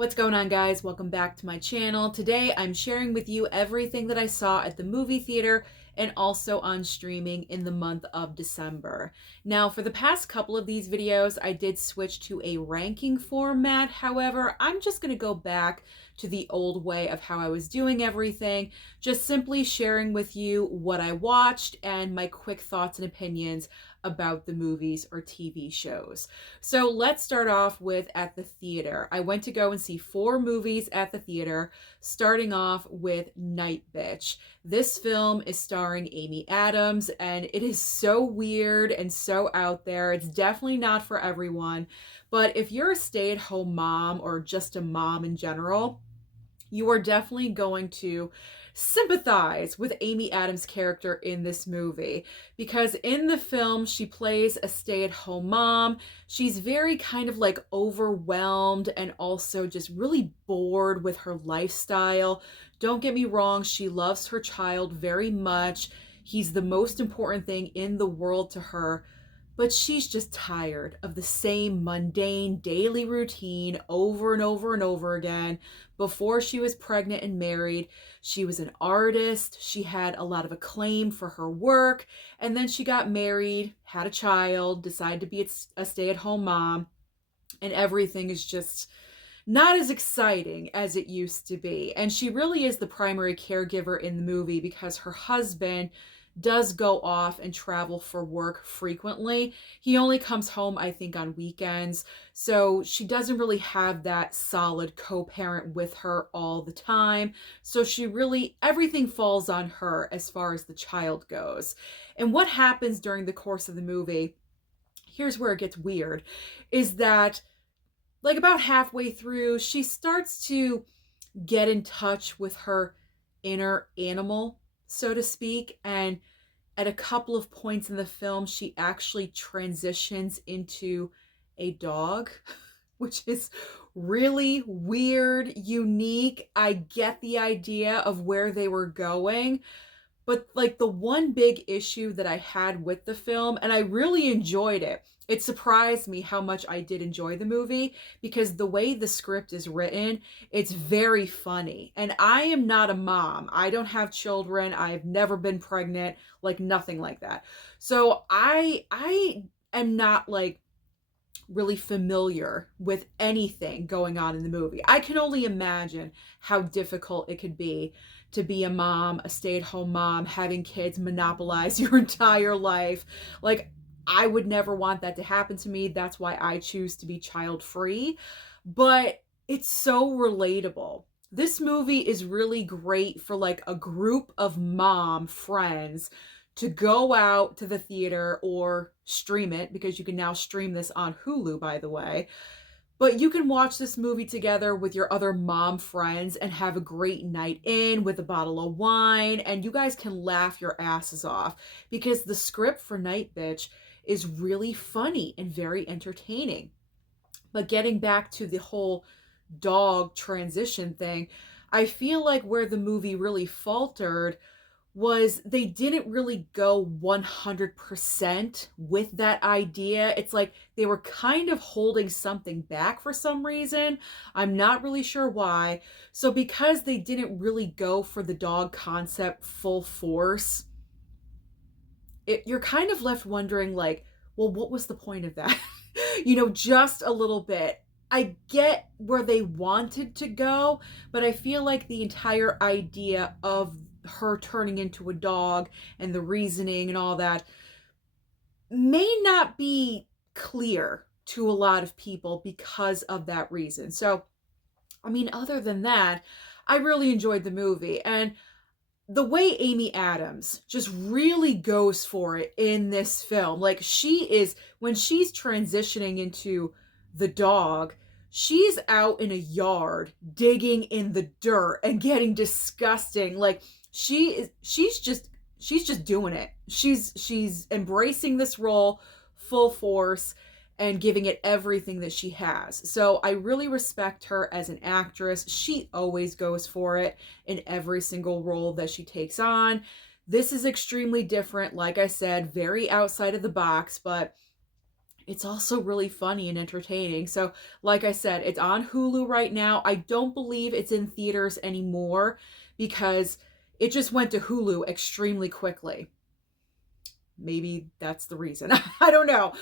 What's going on, guys? Welcome back to my channel. Today I'm sharing with you everything that I saw at the movie theater and also on streaming in the month of December. Now, for the past couple of these videos, I did switch to a ranking format. However, I'm just going to go back to the old way of how I was doing everything, just simply sharing with you what I watched and my quick thoughts and opinions about the movies or TV shows. So let's start off with at the theater. I went to go and see 4 movies at the theater, starting off with NightBitch. This film is starring Amy Adams, and it is so weird and so out there. It's definitely not for everyone, but if you're a stay-at-home mom or just a mom in general, you are definitely going to sympathize with Amy Adams' character in this movie, because in the film she plays a stay-at-home mom. She's very kind of like overwhelmed and also just really bored with her lifestyle. Don't get me wrong, she loves her child very much. He's the most important thing in the world to her, but she's just tired of the same mundane daily routine over and over and over again. Before she was pregnant and married, she was an artist. She had a lot of acclaim for her work. And then she got married, had a child, decided to be a stay-at-home mom. And everything is just not as exciting as it used to be. And she really is the primary caregiver in the movie because her husband does go off and travel for work frequently. He only comes home, I think, on weekends. So she doesn't really have that solid co-parent with her all the time. So everything falls on her as far as the child goes. And what happens during the course of the movie, here's where it gets weird, is that like about halfway through, she starts to get in touch with her inner animal, so to speak. And at a couple of points in the film, she actually transitions into a dog, which is really weird, unique. I get the idea of where they were going, but like the one big issue that I had with the film, and I really enjoyed it, it surprised me how much I did enjoy the movie, because the way the script is written, it's very funny. And I am not a mom. I don't have children. I've never been pregnant, like nothing like that. So I am not like really familiar with anything going on in the movie. I can only imagine how difficult it could be to be a mom, a stay-at-home mom, having kids monopolize your entire life. Like, I would never want that to happen to me. That's why I choose to be child-free. But it's so relatable. This movie is really great for like a group of mom friends to go out to the theater or stream it, because you can now stream this on Hulu, by the way. But you can watch this movie together with your other mom friends and have a great night in with a bottle of wine, and you guys can laugh your asses off, because the script for NightBitch is really funny and very entertaining. But getting back to the whole dog transition thing, I feel like where the movie really faltered was they didn't really go 100% with that idea. It's like they were kind of holding something back for some reason. I'm not really sure why. So because they didn't really go for the dog concept full force, you're kind of left wondering like, well, what was the point of that? Just a little bit. I get where they wanted to go, but I feel like the entire idea of her turning into a dog and the reasoning and all that may not be clear to a lot of people because of that reason. So, I mean, other than that, I really enjoyed the movie. And the way Amy Adams just really goes for it in this film, like when she's transitioning into the dog, she's out in a yard digging in the dirt and getting disgusting. Like she's just doing it. She's embracing this role full force and giving it everything that she has. So I really respect her as an actress. She always goes for it in every single role that she takes on. This is extremely different, like I said, very outside of the box, but it's also really funny and entertaining. So, like I said, it's on Hulu right now. I don't believe it's in theaters anymore because it just went to Hulu extremely quickly. Maybe that's the reason. I don't know.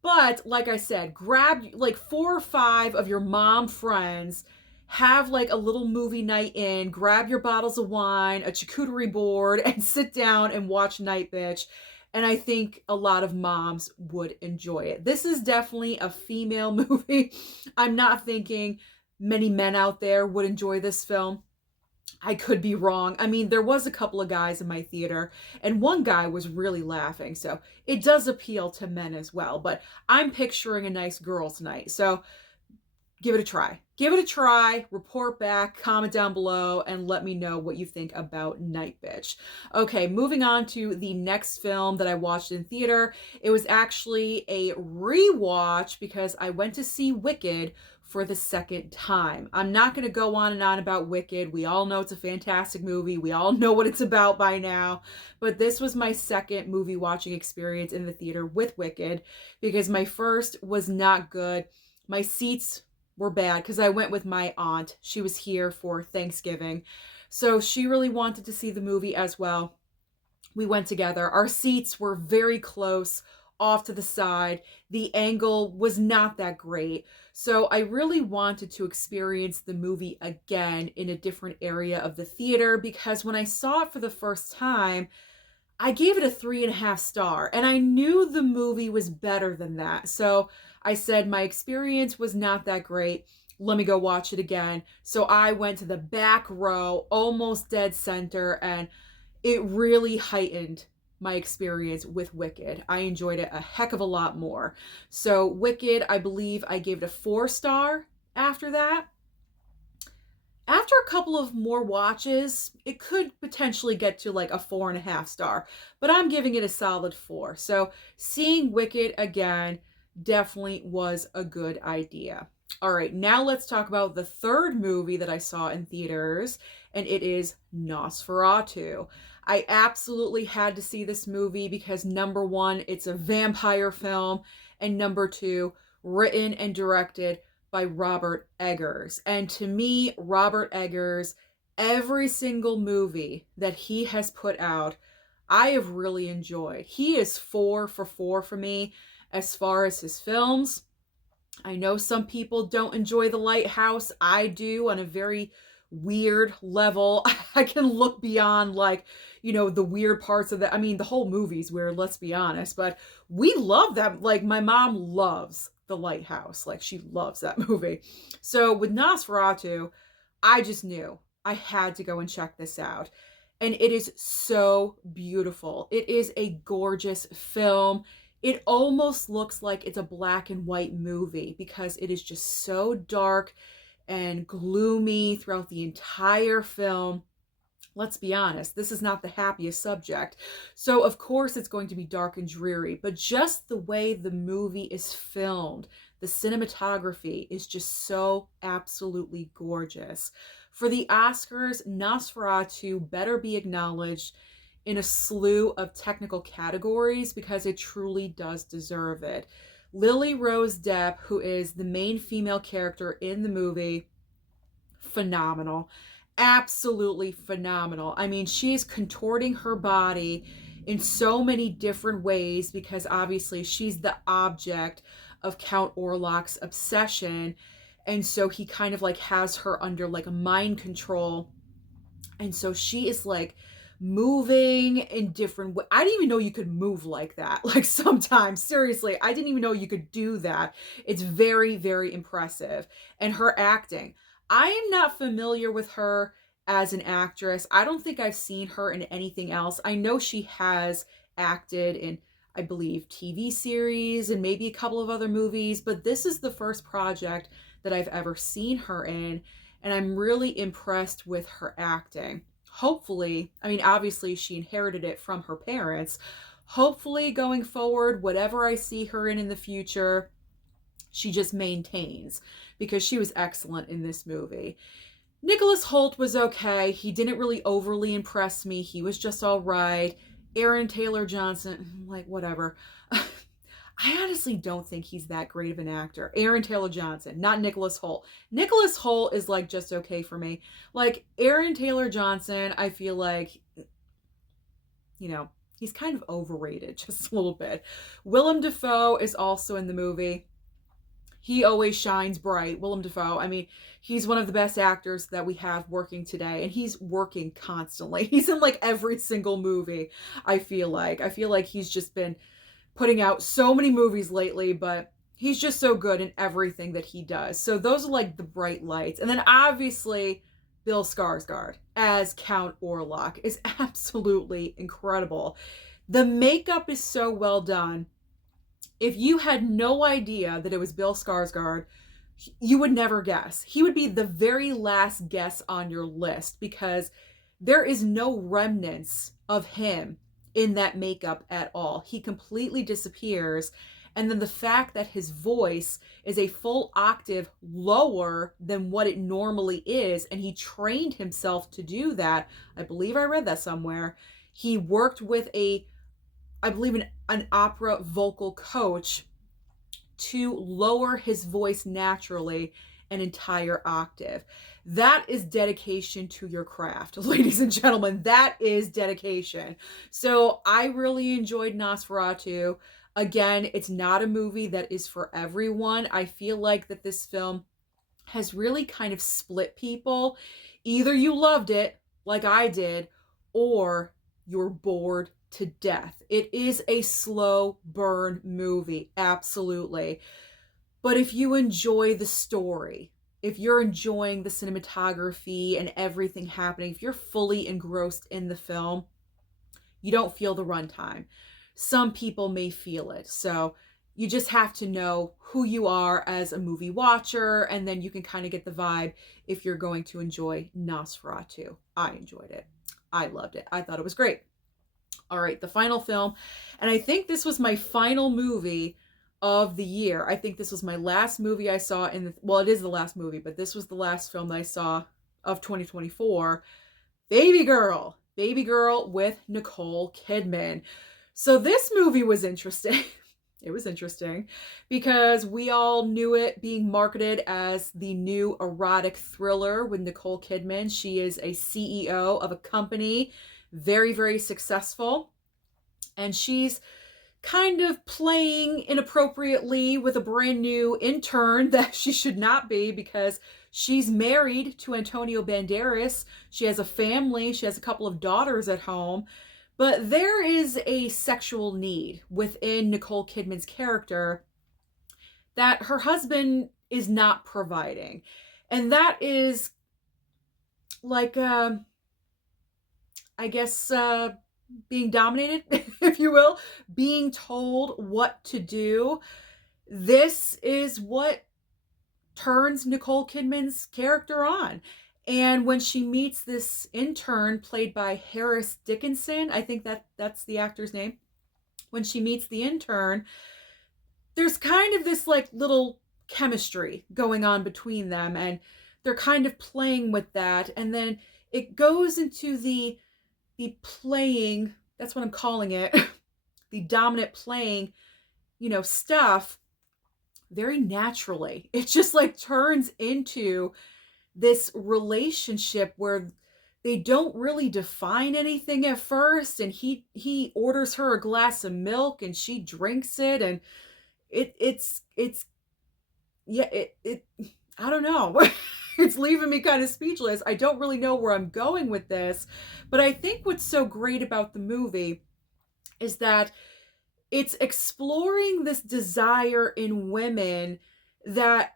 But like I said, grab like 4 or 5 of your mom friends, have like a little movie night in, grab your bottles of wine, a charcuterie board, and sit down and watch NightBitch. And I think a lot of moms would enjoy it. This is definitely a female movie. I'm not thinking many men out there would enjoy this film. I could be wrong. I mean, there was a couple of guys in my theater, and one guy was really laughing. So it does appeal to men as well. But I'm picturing a nice girls' night. So give it a try. Give it a try, report back, comment down below, and let me know what you think about NightBitch. Okay, moving on to the next film that I watched in theater. It was actually a rewatch because I went to see Wicked for the second time. I'm not going to go on and on about Wicked. We all know it's a fantastic movie. We all know what it's about by now. But this was my second movie watching experience in the theater with Wicked because my first was not good. My seats were bad because I went with my aunt. She was here for Thanksgiving. So she really wanted to see the movie as well. We went together. Our seats were very close, off to the side. The angle was not that great. So I really wanted to experience the movie again in a different area of the theater because when I saw it for the first time, I gave it a 3.5 star, and I knew the movie was better than that. So I said my experience was not that great. Let me go watch it again. So I went to the back row, almost dead center, and it really heightened my experience with Wicked. I enjoyed it a heck of a lot more. So Wicked, I believe I gave it a 4 star after that. After a couple of more watches, it could potentially get to like a 4.5 star, but I'm giving it a solid 4. So seeing Wicked again definitely was a good idea. All right, now let's talk about the third movie that I saw in theaters, and it is Nosferatu. I absolutely had to see this movie because number one, it's a vampire film, and number two, written and directed by Robert Eggers. And to me, Robert Eggers, every single movie that he has put out, I have really enjoyed. He is 4 for 4 for me as far as his films. I know some people don't enjoy The Lighthouse. I do on a very weird level. I can look beyond like, the weird parts of I mean, the whole movie's weird, let's be honest, but we love that. Like my mom loves The Lighthouse. Like she loves that movie. So with Nosferatu, I just knew I had to go and check this out. And it is so beautiful. It is a gorgeous film. It almost looks like it's a black and white movie because it is just so dark and gloomy throughout the entire film. Let's be honest, this is not the happiest subject. So of course it's going to be dark and dreary, but just the way the movie is filmed, the cinematography is just so absolutely gorgeous. For the Oscars, Nosferatu better be acknowledged in a slew of technical categories because it truly does deserve it. Lily Rose Depp, who is the main female character in the movie, phenomenal. Absolutely phenomenal. I mean, she's contorting her body in so many different ways because obviously she's the object of Count Orlok's obsession. And so he kind of like has her under like a mind control. And so she is like moving in different ways. I didn't even know you could move like that. Like sometimes, seriously, I didn't even know you could do that. It's very, very impressive. And her acting, I am not familiar with her as an actress. I don't think I've seen her in anything else. I know she has acted in, I believe, TV series and maybe a couple of other movies, but this is the first project that I've ever seen her in, and I'm really impressed with her acting. Hopefully, I mean, obviously she inherited it from her parents. Hopefully going forward, whatever I see her in the future, she just maintains because she was excellent in this movie. Nicholas Hoult was okay. He didn't really overly impress me. He was just all right. Aaron Taylor Johnson, like whatever. I honestly don't think he's that great of an actor. Aaron Taylor Johnson, not Nicholas Hoult. Nicholas Hoult is like just okay for me. Like Aaron Taylor Johnson, I feel like, you know, he's kind of overrated just a little bit. Willem Dafoe is also in the movie. He always shines bright. Willem Dafoe, I mean, he's one of the best actors that we have working today, and he's working constantly. He's in like every single movie, I feel like. I feel like he's just been putting out so many movies lately, but he's just so good in everything that he does. So those are like the bright lights. And then obviously Bill Skarsgård as Count Orlok is absolutely incredible. The makeup is so well done. If you had no idea that it was Bill Skarsgård, you would never guess. He would be the very last guess on your list because there is no remnants of him in that makeup at all. He completely disappears. And then the fact that his voice is a full octave lower than what it normally is, and he trained himself to do that. I believe I read that somewhere. He worked with I believe an opera vocal coach to lower his voice naturally an entire octave. That is dedication to your craft, ladies and gentlemen. That is dedication. So I really enjoyed Nosferatu. Again, it's not a movie that is for everyone. I feel like that this film has really kind of split people. Either you loved it like I did, or you're bored to death. It is a slow burn movie, absolutely. But if you enjoy the story, if you're enjoying the cinematography and everything happening, if you're fully engrossed in the film, you don't feel the runtime. Some people may feel it. So you just have to know who you are as a movie watcher, and then you can kind of get the vibe if you're going to enjoy Nosferatu. I enjoyed it. I loved it. I thought it was great. All right, the final film, and I think this was my final movie of the year. I think this was my last movie I saw well, it is the last movie, but this was the last film that I saw of 2024. BabyGirl. BabyGirl with Nicole Kidman. So this movie was interesting. It was interesting because we all knew it being marketed as the new erotic thriller with Nicole Kidman. She is a CEO of a company, very, very successful. And she's kind of playing inappropriately with a brand new intern that she should not be because she's married to Antonio Banderas. She has a family. She has a couple of daughters at home. But there is a sexual need within Nicole Kidman's character that her husband is not providing. And that is like, I guess, being dominated, if you will, being told what to do. This is what turns Nicole Kidman's character on. And when she meets this intern played by Harris Dickinson, I think that's the actor's name. When she meets the intern, there's kind of this like little chemistry going on between them, and they're kind of playing with that. And then it goes into the playing, that's what I'm calling it, the dominant playing, stuff very naturally. It just like turns into this relationship where they don't really define anything at first, and he orders her a glass of milk and she drinks it, and it's yeah, it I don't know. It's leaving me kind of speechless. I don't really know where I'm going with this, but I think what's so great about the movie is that it's exploring this desire in women that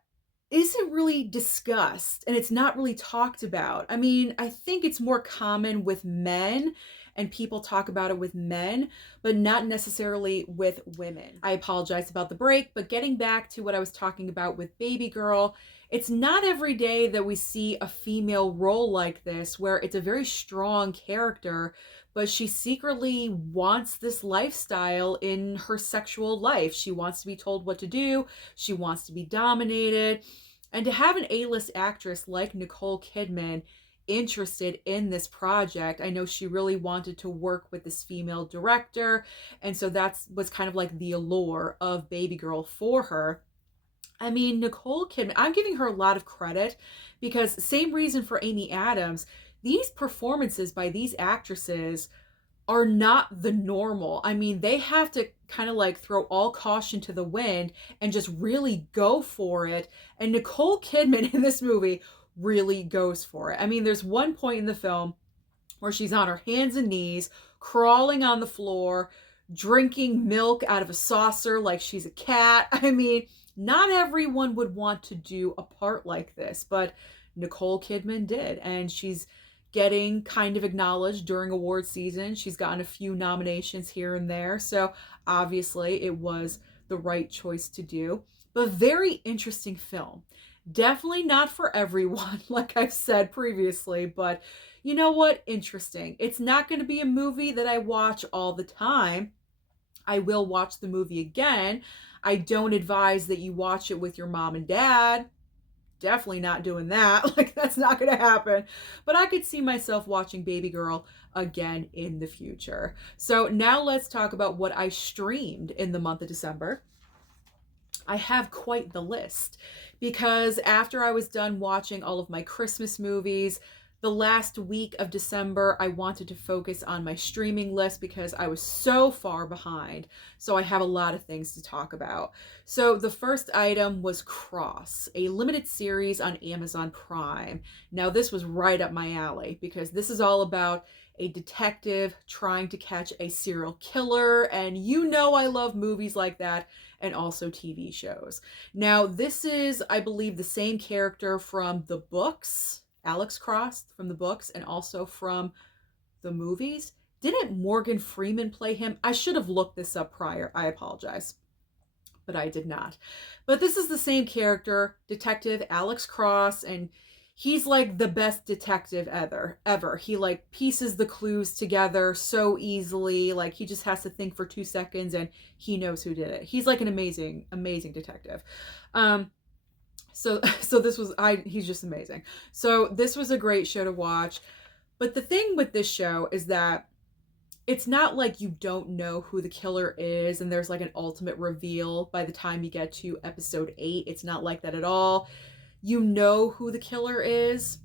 isn't really discussed, and it's not really talked about. I mean, I think it's more common with men, and people talk about it with men, but not necessarily with women. I apologize about the break, but getting back to what I was talking about with BabyGirl, it's not every day that we see a female role like this where it's a very strong character, but she secretly wants this lifestyle in her sexual life. She wants to be told what to do. She wants to be dominated. And to have an A-list actress like Nicole Kidman interested in this project. I know she really wanted to work with this female director, and so that's was kind of like the allure of BabyGirl for her. I mean, Nicole Kidman, I'm giving her a lot of credit because same reason for Amy Adams. These performances by these actresses are not the normal. I mean, they have to kind of like throw all caution to the wind and just really go for it. And Nicole Kidman in this movie really goes for it. I mean, there's one point in the film where she's on her hands and knees, crawling on the floor, drinking milk out of a saucer like she's a cat. I mean, not everyone would want to do a part like this, but Nicole Kidman did. And she's getting kind of acknowledged during award season. She's gotten a few nominations here and there. So obviously it was the right choice to do. But very interesting film. Definitely not for everyone, like I've said previously, but you know what? Interesting. It's not going to be a movie that I watch all the time. I will watch the movie again. I don't advise that you watch it with your mom and dad. Definitely not doing that. Like, that's not going to happen. But I could see myself watching BabyGirl again in the future. So now let's talk about what I streamed in the month of December. I have quite the list because after I was done watching all of my Christmas movies, the last week of December, I wanted to focus on my streaming list because I was so far behind. So I have a lot of things to talk about. So the first item was Cross, a limited series on Amazon Prime. Now this was right up my alley because this is all about a detective trying to catch a serial killer. And you know I love movies like that and also TV shows. Now this is, I believe, the same character from the books, Alex Cross from the books, and also from the movies. Didn't Morgan Freeman play him? I should have looked this up prior. I apologize, but I did not. But this is the same character, Detective Alex Cross, and he's like the best detective ever. He like pieces the clues together so easily. Like he just has to think for 2 seconds and he knows who did it. He's like an amazing detective. So this was, he's just amazing. So this was a great show to watch. But the thing with this show is that it's not like you don't know who the killer is and there's like an ultimate reveal by the time you get to episode 8. It's not like that at all. You know who the killer is,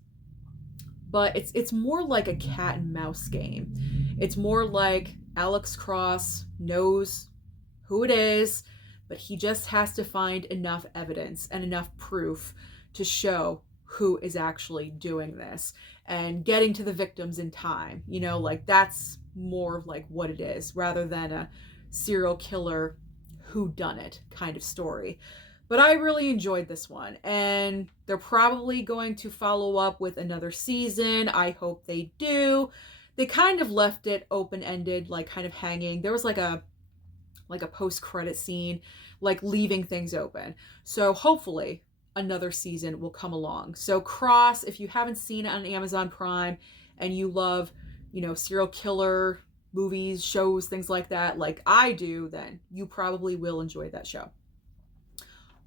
but it's more like a cat and mouse game. It's more like Alex Cross knows who it is, but he just has to find enough evidence and enough proof to show who is actually doing this and getting to the victims in time. You know, like that's more of like what it is rather than a serial killer whodunit kind of story. But I really enjoyed this one, and they're probably going to follow up with another season. I hope they do. They kind of left it open-ended, like kind of hanging. There was like a post-credit scene, like leaving things open. So hopefully another season will come along. So Cross, if you haven't seen it on Amazon Prime and you love, you know, serial killer movies, shows, things like that, like I do, then you probably will enjoy that show.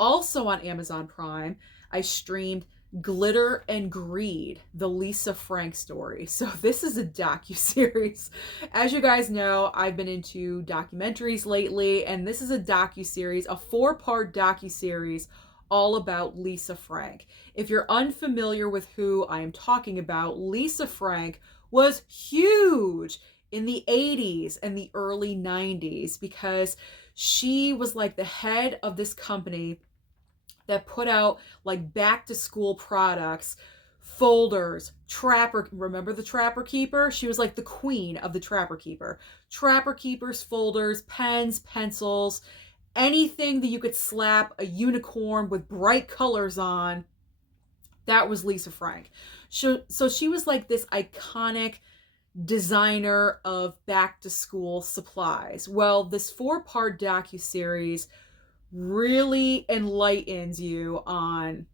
Also on Amazon Prime, I streamed Glitter and Greed, the Lisa Frank story. So this is a docuseries. As you guys know, I've been into documentaries lately, and this is a docuseries, a 4-part docuseries all about Lisa Frank. If you're unfamiliar with who I am talking about, Lisa Frank was huge in the 80s and the early 90s because she was like the head of this company that put out like back to school products, folders, Trapper. Remember the Trapper Keeper? She was like the queen of the Trapper Keeper. Trapper Keepers, folders, pens, pencils, anything that you could slap a unicorn with bright colors on. That was Lisa Frank. So she was like this iconic designer of back to school supplies. Well, this 4-part docuseries really enlightens you on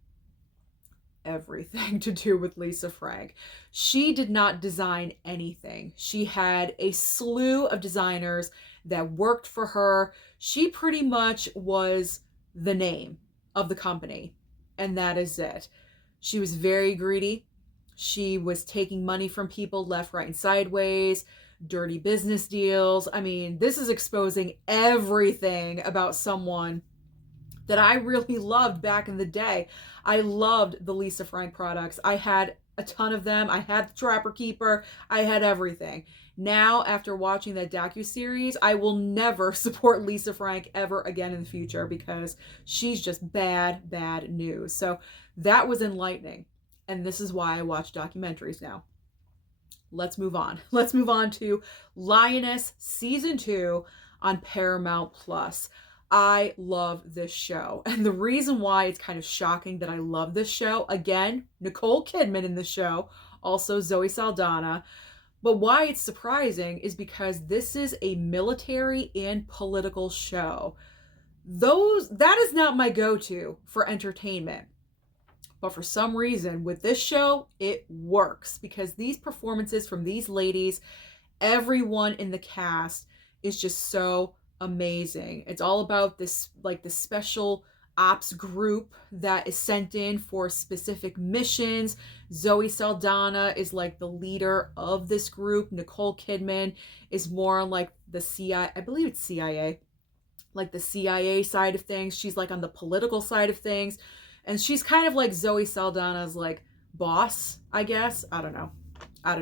everything to do with Lisa Frank. She did not design anything. She had a slew of designers that worked for her. She pretty much was the name of the company, and that is it. She was very greedy. She was taking money from people left, right, and sideways, dirty business deals. I mean, this is exposing everything about someone that I really loved back in the day. I loved the Lisa Frank products. I had a ton of them. I had the Trapper Keeper. I had everything. Now, after watching that docuseries, I will never support Lisa Frank ever again in the future because she's just bad, bad news. So that was enlightening. And this is why I watch documentaries now. Let's move on. Let's move on to Lioness Season 2 on Paramount Plus. I love this show. And the reason why it's kind of shocking that I love this show, again, Nicole Kidman in the show, also Zoe Saldana. But why it's surprising is because this is a military and political show. That is not my go-to for entertainment. But for some reason, with this show, it works because these performances from these ladies, everyone in the cast is just so amazing. It's all about this, like, this special ops group that is sent in for specific missions. Zoe Saldana is like the leader of this group. Nicole Kidman is more like the CIA, I believe it's CIA, like the CIA side of things. She's like on the political side of things. And she's kind of like Zoe Saldana's like boss, I guess. I don't know. I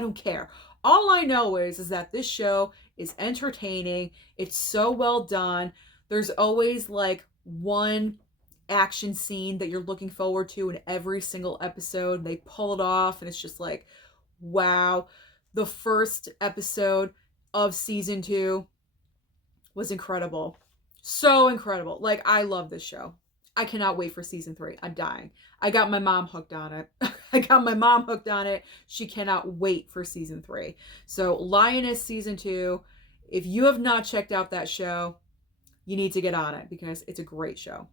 don't care. All I know is that this show is entertaining. It's so well done. There's always like one action scene that you're looking forward to in every single episode. They pull it off and it's just like, wow. The first episode of season 2 was incredible. So incredible. Like, I love this show. I cannot wait for season 3. I'm dying. I got my mom hooked on it. She cannot wait for season 3. So Lioness season 2, if you have not checked out that show, you need to get on it because it's a great show.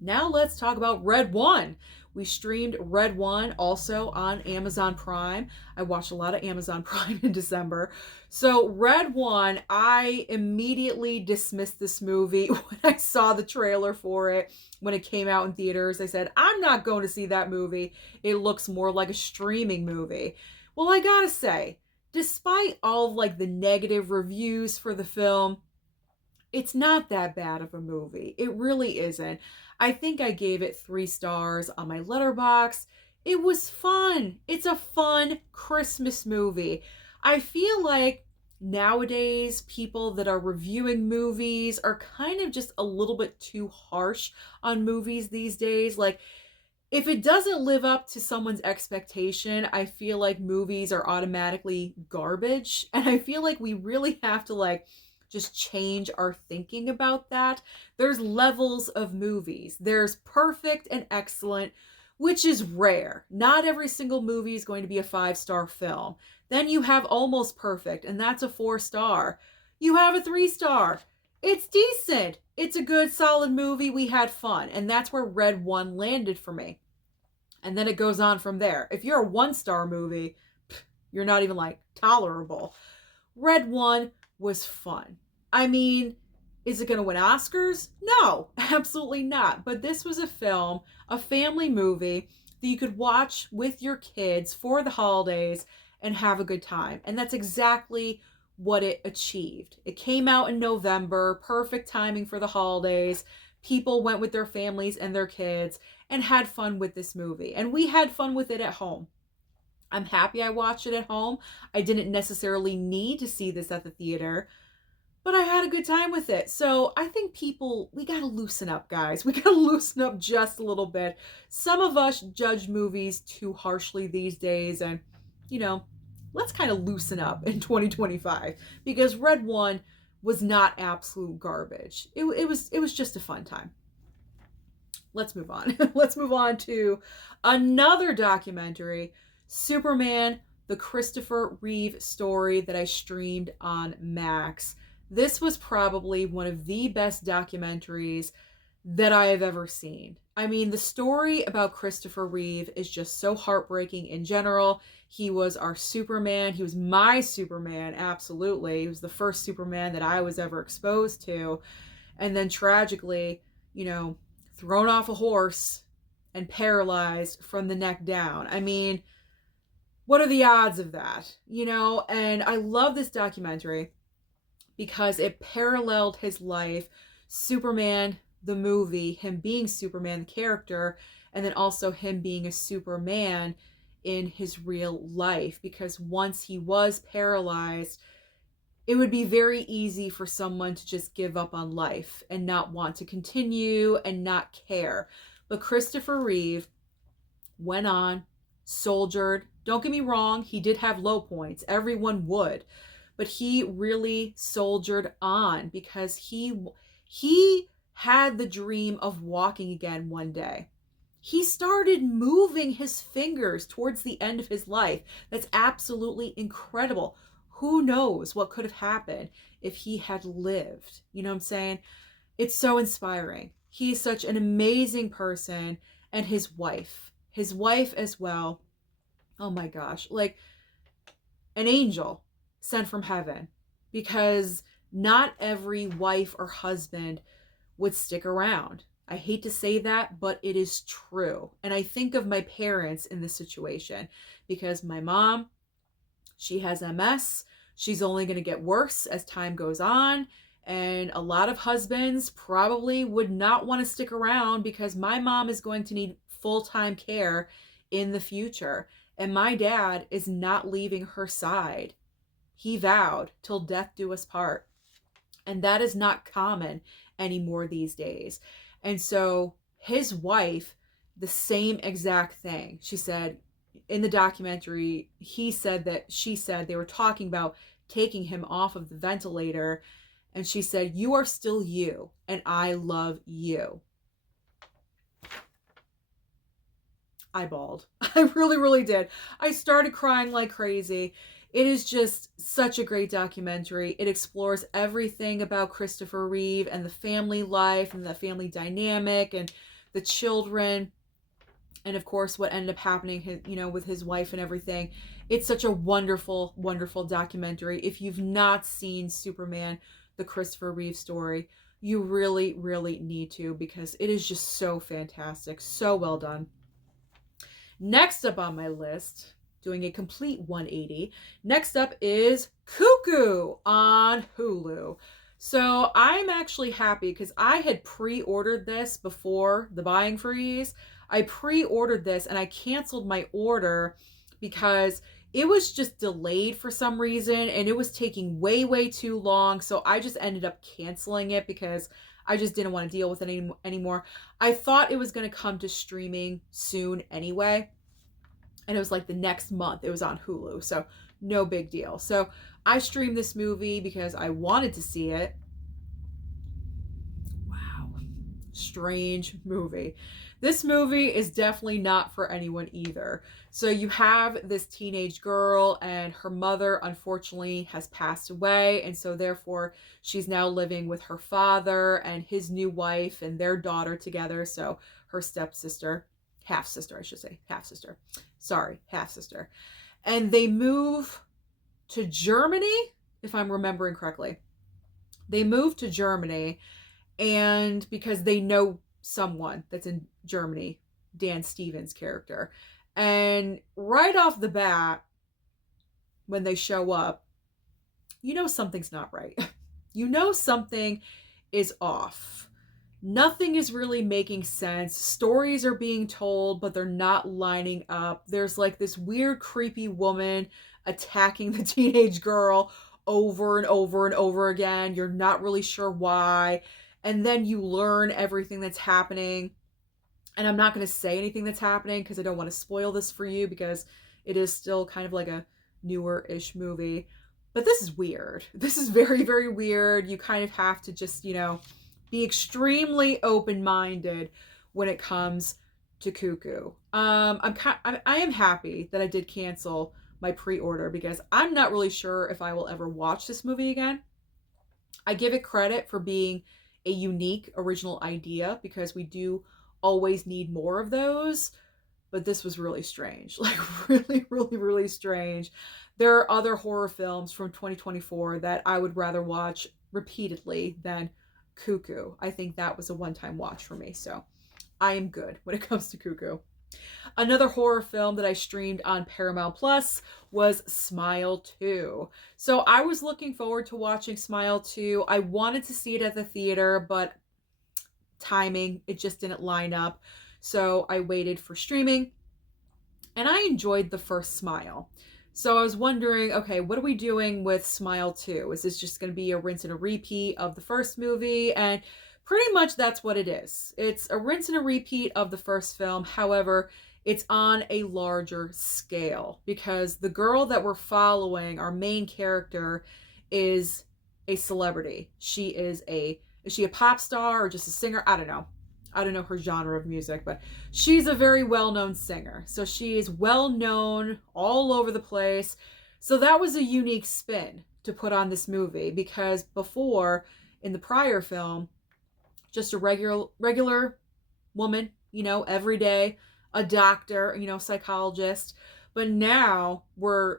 Now let's talk about Red One. We streamed Red One also on Amazon Prime. I watched a lot of Amazon Prime in December. So Red One, I immediately dismissed this movie when I saw the trailer for it. When it came out in theaters, I said, I'm not going to see that movie. It looks more like a streaming movie. Well, I gotta say, despite all of like the negative reviews for the film, it's not that bad of a movie. It really isn't. I think I gave it 3 stars on my Letterboxd. It was fun. It's a fun Christmas movie. I feel like nowadays people that are reviewing movies are kind of just a little bit too harsh on movies these days. Like, if it doesn't live up to someone's expectation, I feel like movies are automatically garbage. And I feel like we really have to like just change our thinking about that. There's levels of movies. There's perfect and excellent, which is rare. Not every single movie is going to be a 5-star film. Then you have almost perfect, and that's a 4-star. You have a 3-star. It's decent. It's a good, solid movie. We had fun. And that's where Red One landed for me. And then it goes on from there. If you're a 1-star movie, you're not even like tolerable. Red One was fun. I mean, is it going to win Oscars? No, absolutely not. But this was a film, a family movie that you could watch with your kids for the holidays and have a good time. And that's exactly what it achieved. It came out in November, perfect timing for the holidays. People went with their families and their kids and had fun with this movie. And we had fun with it at home. I'm happy I watched it at home. I didn't necessarily need to see this at the theater, but I had a good time with it. So I think we got to loosen up, guys. We got to loosen up just a little bit. Some of us judge movies too harshly these days, and, let's kind of loosen up in 2025 because Red One was not absolute garbage. It was just a fun time. Let's move on. Let's move on to another documentary, Superman, the Christopher Reeve story that I streamed on Max. This was probably one of the best documentaries that I have ever seen. I mean, the story about Christopher Reeve is just so heartbreaking in general. He was our Superman. He was my Superman, absolutely. He was the first Superman that I was ever exposed to. And then tragically, thrown off a horse and paralyzed from the neck down. I mean, what are the odds of that? You know, and I love this documentary because it paralleled his life, Superman, the movie, him being Superman, the character, and then also him being a Superman in his real life. Because once he was paralyzed, it would be very easy for someone to just give up on life and not want to continue and not care. But Christopher Reeve went on, soldiered. Don't get me wrong, he did have low points. Everyone would. But he really soldiered on because he had the dream of walking again one day. He started moving his fingers towards the end of his life. That's absolutely incredible. Who knows what could have happened if he had lived? You know what I'm saying? It's so inspiring. He's such an amazing person, and his wife as well. Oh my gosh, like an angel sent from heaven, because not every wife or husband would stick around. I hate to say that, but it is true. And I think of my parents in this situation because my mom, she has MS. She's only going to get worse as time goes on. And a lot of husbands probably would not want to stick around because my mom is going to need full-time care in the future. And my dad is not leaving her side. He vowed till death do us part. And that is not common anymore these days. And so his wife, the same exact thing. She said in the documentary, she said they were talking about taking him off of the ventilator. And she said, "You are still you, and I love you." I bawled. I really, really did. I started crying like crazy. It is just such a great documentary. It explores everything about Christopher Reeve and the family life and the family dynamic and the children. And of course, what ended up happening, with his wife and everything. It's such a wonderful, wonderful documentary. If you've not seen Superman, the Christopher Reeve story, you really, really need to, because it is just so fantastic. So well done. Next up on my list, doing a complete 180, next up is Cuckoo on Hulu. So I'm actually happy because I had pre-ordered this before the buying freeze. I pre-ordered this and I canceled my order because it was just delayed for some reason and it was taking way, way too long. So I just ended up canceling it because I just didn't want to deal with it anymore. I thought it was going to come to streaming soon anyway. And it was like the next month it was on Hulu. So no big deal. So I streamed this movie because I wanted to see it. Wow. Strange movie. This movie is definitely not for anyone either. So you have this teenage girl and her mother unfortunately has passed away. And so therefore she's now living with her father and his new wife and their daughter together. So her stepsister, half-sister, I should say, half-sister. Sorry, half-sister. And they move to Germany, if I'm remembering correctly. They move to Germany and because they know someone that's in Germany, Dan Stevens' character. And right off the bat, when they show up, you know something's not right. You know something is off. Nothing is really making sense. Stories are being told, but they're not lining up. There's like this weird, creepy woman attacking the teenage girl over and over and over again. You're not really sure why. And then you learn everything that's happening. And I'm not going to say anything that's happening because I don't want to spoil this for you because it is still kind of like a newer-ish movie. But this is weird. This is very, very weird. You kind of have to just, be extremely open-minded when it comes to Cuckoo. I am happy that I did cancel my pre-order because I'm not really sure if I will ever watch this movie again. I give it credit for being a unique original idea because we do always need more of those, but this was really strange. Like really, really, really strange. There are other horror films from 2024 that I would rather watch repeatedly than Cuckoo. I think that was a one-time watch for me. So I am good when it comes to Cuckoo. Another horror film that I streamed on Paramount Plus was Smile 2. So I was looking forward to watching Smile 2. I wanted to see it at the theater, but timing, it just didn't line up. So I waited for streaming, and I enjoyed the first Smile. So I was wondering, okay, what are we doing with Smile 2? Is this just going to be a rinse and a repeat of the first movie? And pretty much that's what it is. It's a rinse and a repeat of the first film. However, it's on a larger scale because the girl that we're following, our main character, is a celebrity. Is she a pop star or just a singer? I don't know. I don't know her genre of music, but she's a very well-known singer. So she is well-known all over the place. So that was a unique spin to put on this movie because before, in the prior film, just a regular woman, every day, a doctor, psychologist. But now we're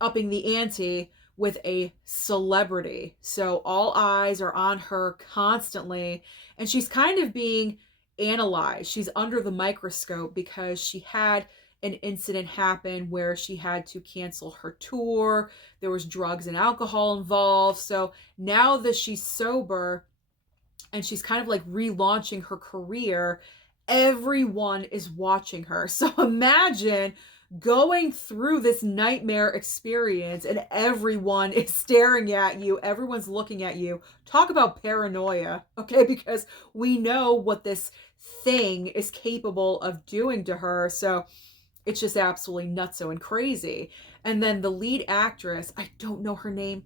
upping the ante with a celebrity. So all eyes are on her constantly, and she's kind of being analyzed. She's under the microscope because she had an incident happen where she had to cancel her tour. There was drugs and alcohol involved. So now that she's sober and she's kind of like relaunching her career, everyone is watching her. So imagine going through this nightmare experience and everyone is staring at you, everyone's looking at you. Talk about paranoia, okay? Because we know what this thing is capable of doing to her. So it's just absolutely nutso and crazy. And then the lead actress, I don't know her name.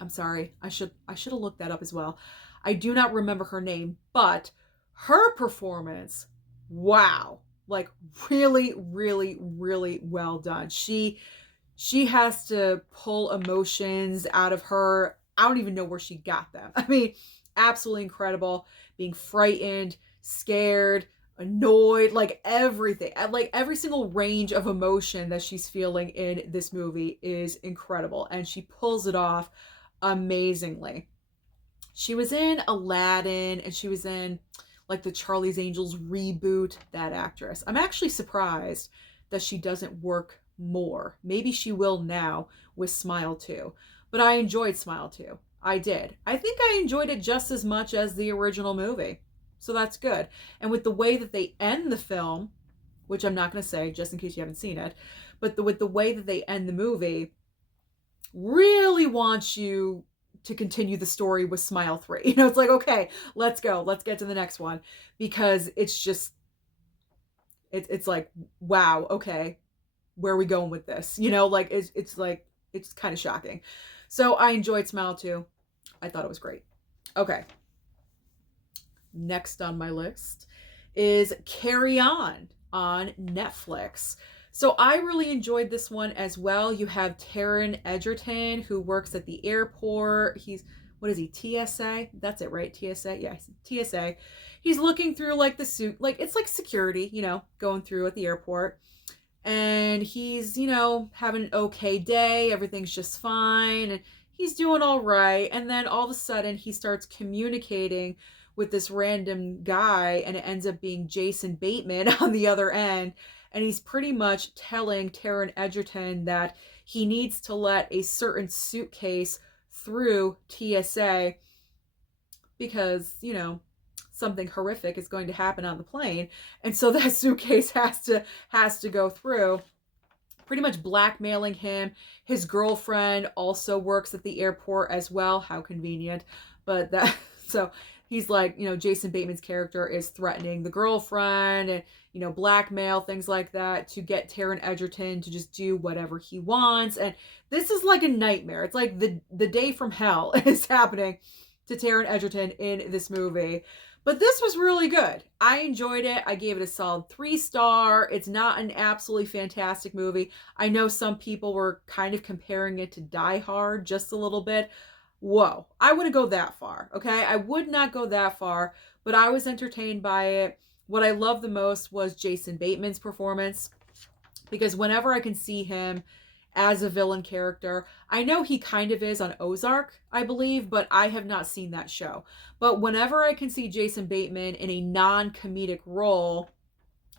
I'm sorry. I should have looked that up as well. I do not remember her name, but her performance, wow. Like really, really, really well done. She has to pull emotions out of her. I don't even know where she got them. I mean, absolutely incredible. Being frightened, scared, annoyed, like everything. Like every single range of emotion that she's feeling in this movie is incredible. And she pulls it off amazingly. She was in Aladdin and she was in like the Charlie's Angels reboot, that actress. I'm actually surprised that she doesn't work more. Maybe she will now with Smile 2. But I enjoyed Smile 2. I did. I think I enjoyed it just as much as the original movie. So that's good. And with the way that they end the film, which I'm not going to say just in case you haven't seen it, but with the way that they end the movie, really wants you to continue the story with Smile 3. It's like, okay, let's go. Let's get to the next one. Because it's just, it's like, wow, okay, where are we going with this? Like, it's kind of shocking. So I enjoyed Smile 2. I thought it was great. Okay. Next on my list is Carry On Netflix. So I really enjoyed this one as well. You have Taron Egerton, who works at the airport. What is he, TSA? That's it, right? TSA? Yeah, TSA. He's looking through like the suit, like it's like security, going through at the airport. And he's, having an okay day. Everything's just fine. And he's doing all right. And then all of a sudden he starts communicating with this random guy, and it ends up being Jason Bateman on the other end. And he's pretty much telling Taron Egerton that he needs to let a certain suitcase through TSA because, something horrific is going to happen on the plane. And so that suitcase has to go through, pretty much blackmailing him. His girlfriend also works at the airport as well. How convenient. But so he's like, Jason Bateman's character is threatening the girlfriend and, blackmail, things like that, to get Taron Egerton to just do whatever he wants. And this is like a nightmare. It's like the day from hell is happening to Taron Egerton in this movie. But this was really good. I enjoyed it. I gave it a solid 3-star. It's not an absolutely fantastic movie. I know some people were kind of comparing it to Die Hard just a little bit. Whoa, I wouldn't go that far, okay? I would not go that far, but I was entertained by it. What I loved the most was Jason Bateman's performance, because whenever I can see him as a villain character. I know he kind of is on Ozark, I believe, but I have not seen that show. But whenever I can see Jason Bateman in a non-comedic role,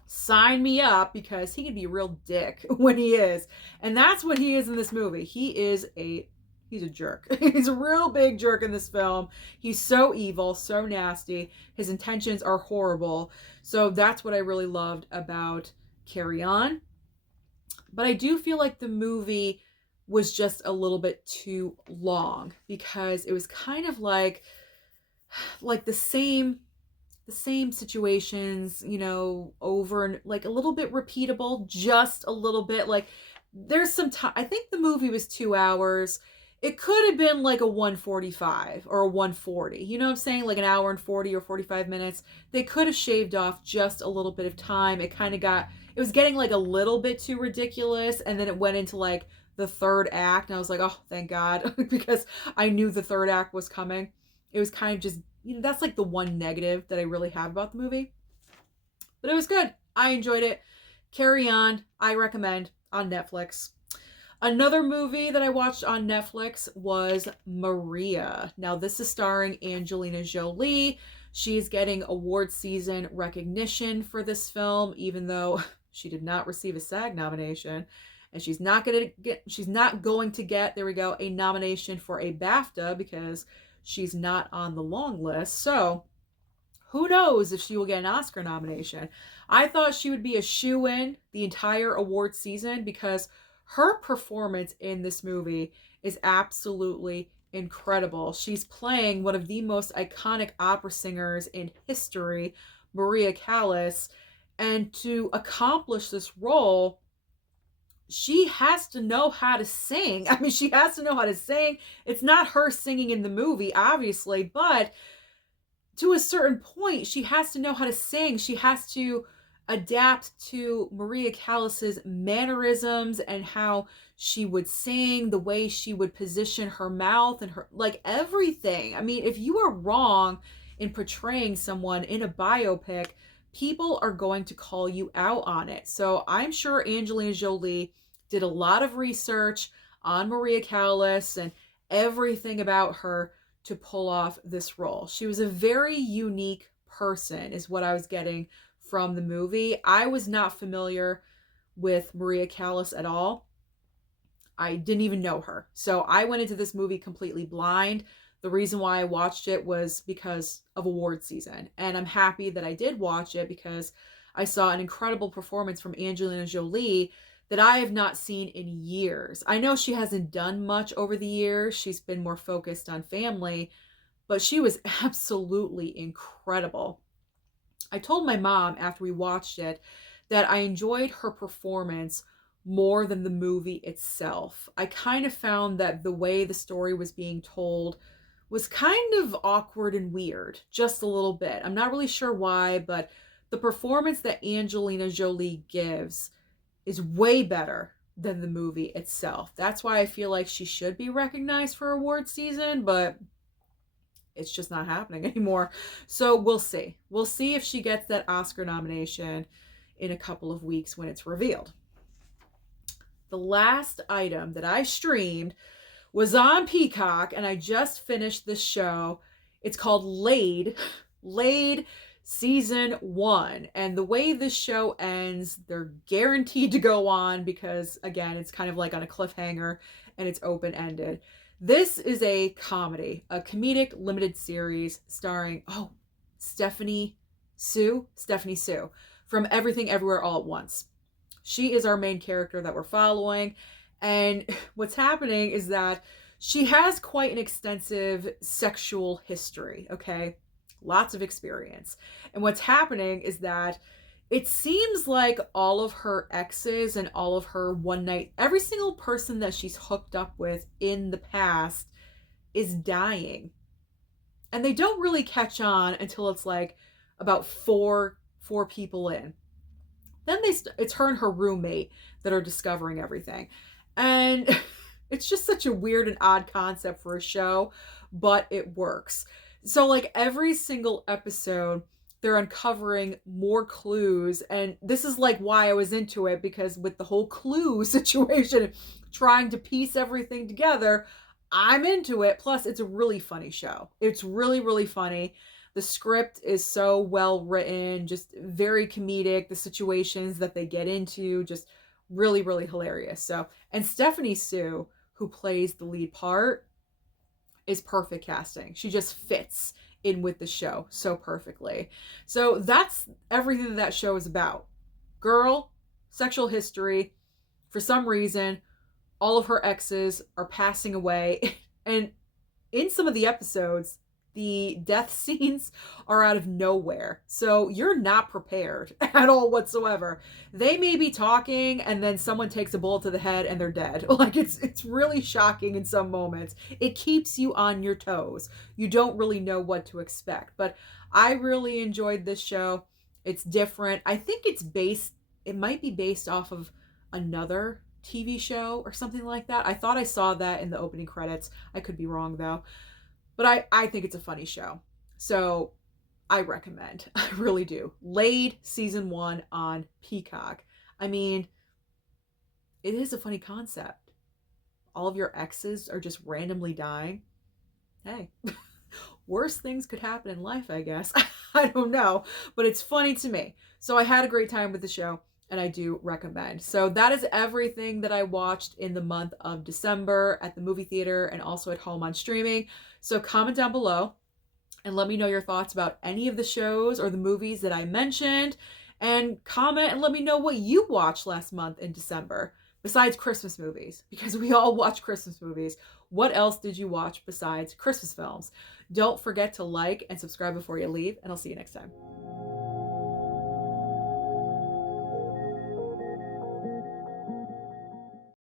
sign me up, because he can be a real dick when he is. And that's what he is in this movie. He's a jerk. He's a real big jerk in this film. He's so evil, so nasty. His intentions are horrible. So that's what I really loved about Carry On. But I do feel like the movie was just a little bit too long, because it was kind of like the same situations, over, and like a little bit repeatable, just a little bit. Like, there's some time. I think the movie was 2 hours. It could have been like a 145 or a 140. You know what I'm saying? Like an hour and 40 or 45 minutes. They could have shaved off just a little bit of time. It was getting like a little bit too ridiculous. And then it went into like the third act. And I was like, oh, thank God, because I knew the third act was coming. It was kind of just, that's like the one negative that I really have about the movie. But it was good. I enjoyed it. Carry On, I recommend, on Netflix. Another movie that I watched on Netflix was Maria. Now, this is starring Angelina Jolie. She's getting award season recognition for this film, even though she did not receive a SAG nomination. And she's not going to get, there we go, a nomination for a BAFTA, because she's not on the long list. So who knows if she will get an Oscar nomination. I thought she would be a shoo-in the entire award season, because her performance in this movie is absolutely incredible. She's playing one of the most iconic opera singers in history, Maria Callas. And to accomplish this role, she has to know how to sing. I mean, she has to know how to sing. It's not her singing in the movie, obviously, but to a certain point, she has to know how to sing. She has to adapt to Maria Callas's mannerisms and how she would sing, the way she would position her mouth and her, like, everything. I mean, if you are wrong in portraying someone in a biopic, people are going to call you out on it. So I'm sure Angelina Jolie did a lot of research on Maria Callas and everything about her to pull off this role. She was a very unique person, is what I was getting from the movie. I was not familiar with Maria Callas at all. I didn't even know her. So I went into this movie completely blind. The reason why I watched it was because of award season. And I'm happy that I did watch it, because I saw an incredible performance from Angelina Jolie that I have not seen in years. I know she hasn't done much over the years. She's been more focused on family, but she was absolutely incredible. I told my mom after we watched it that I enjoyed her performance more than the movie itself. I kind of found that the way the story was being told was kind of awkward and weird, just a little bit. I'm not really sure why, but the performance that Angelina Jolie gives is way better than the movie itself. That's why I feel like she should be recognized for award season, but it's just not happening anymore. So we'll see. We'll see if she gets that Oscar nomination in a couple of weeks when it's revealed. The last item that I streamed was on Peacock, and I just finished this show. It's called Laid Season 1. And the way this show ends, they're guaranteed to go on, because, again, it's kind of like on a cliffhanger and it's open-ended. This is a comedy, a comedic limited series starring, Stephanie Sue from Everything Everywhere All at Once. She is our main character that we're following. And what's happening is that she has quite an extensive sexual history, okay? Lots of experience. And what's happening is that it seems like all of her exes and all of her one night, every single person that she's hooked up with in the past is dying. And they don't really catch on until it's like about four people in. Then it's her and her roommate that are discovering everything. And it's just such a weird and odd concept for a show, but it works. So like every single episode, they're uncovering more clues. And this is like why I was into it, because with the whole clue situation, trying to piece everything together, I'm into it. Plus, it's a really funny show. It's really, really funny. The script is so well written, just very comedic. The situations that they get into, just really, really hilarious. So, and Stephanie Sue, who plays the lead part, is perfect casting. She just fits in with the show so perfectly. So that's everything that show is about. Girl, sexual history. For some reason, all of her exes are passing away. And in some of the episodes, the death scenes are out of nowhere. So you're not prepared at all whatsoever. They may be talking and then someone takes a bullet to the head and they're dead. Like it's really shocking in some moments. It keeps you on your toes. You don't really know what to expect. But I really enjoyed this show. It's different. I think it might be based off of another TV show or something like that. I thought I saw that in the opening credits. I could be wrong though. But I think it's a funny show. So I recommend. I really do. Laid season 1 on Peacock. I mean, it is a funny concept. All of your exes are just randomly dying. Hey, worse things could happen in life, I guess. I don't know. But it's funny to me. So I had a great time with the show, and I do recommend. So that is everything that I watched in the month of December at the movie theater and also at home on streaming. So comment down below and let me know your thoughts about any of the shows or the movies that I mentioned. And comment and let me know what you watched last month in December besides Christmas movies, because we all watch Christmas movies. What else did you watch besides Christmas films? Don't forget to like and subscribe before you leave, and I'll see you next time.